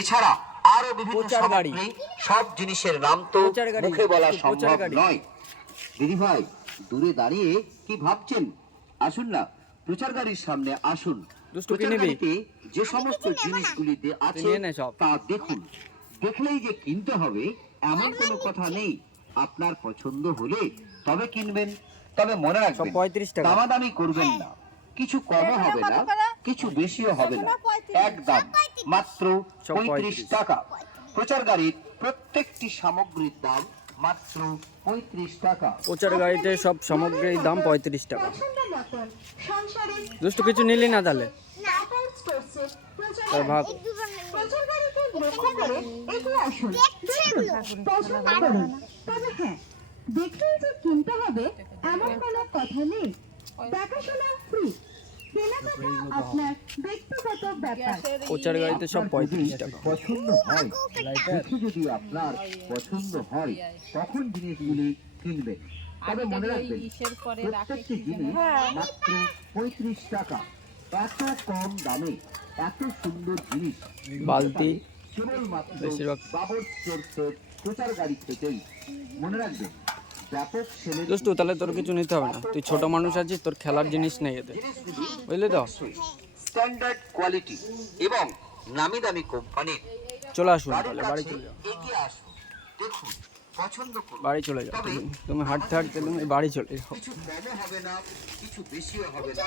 এছাড়া আরো বিভিন্ন সামগ্রী, সব জিনিসের নাম তো মুখে বলা সম্ভব নয়। দিদি ভাই, দূরে দাঁড়িয়ে কি ভাবছেন? আসুন না, প্রচার গাড়ির সামনে আসুন। প্রচার গাড়িতে যে সমস্ত জিনিসগুলি আছে তা দেখুন। দেখলেই যে কিনতে হবে এমন কোনো কথা নেই। আপনার পছন্দ হলে তবে কিনবেন। তবে মনে রাখবেন, দামাদামি করবেন না। কিছু কমও হবে না, কিছু বেশিও হবে না। একদম মাত্র 35 টাকা। প্রচার গাড়ির প্রত্যেকটি সামগ্রীর দাম মাত্র 35 টাকা। প্রচার গাড়িতে সব সামগ্রীর দাম 35 টাকা। দুষ্টু কিছু নিলি না তাহলে? ভাব দেখলেই যে কিনতে হবে এমন কোনো কথা নেই। দেখাশোনা ফ্রি। আপনার ব্যক্তিগত ব্যাপার। প্রচার গাড়িতে সব 35 টাকা। পছন্দ হয়, যদি আপনার পছন্দ হয় তখন জিনিসগুলি কিনবেন। তবে মনে রাখবেন, প্রত্যেকটি জিনিস মাত্র 35 টাকা। এত কম দামে এত সুন্দর জিনিস বালতি কেবলমাত্র বেশিরভাগ বাবর স্টোরসের প্রচার গাড়ি থেকেই। মনে রাখবেন, ব্যাপক সেলের দুষ্টু তাহলে তোর কিছু নিতে হবে না, তুই ছোট মানুষ আছিস, তোর খেলার জিনিস নেই এতে, বুঝলি তো? স্ট্যান্ডার্ড কোয়ালিটি এবং নামি দামি কোম্পানির। চলে আসুন তাহলে, বাড়ি চলে যাও। এগিয়ে আসুন, দেখুন, পছন্দ করুন। বাড়ি চলে যাও, তুমি হাঁটতে হাঁটতে তুমি বাড়ি চলে যাও। কিছু কমও হবে না, কিছু বেশিও হবে না।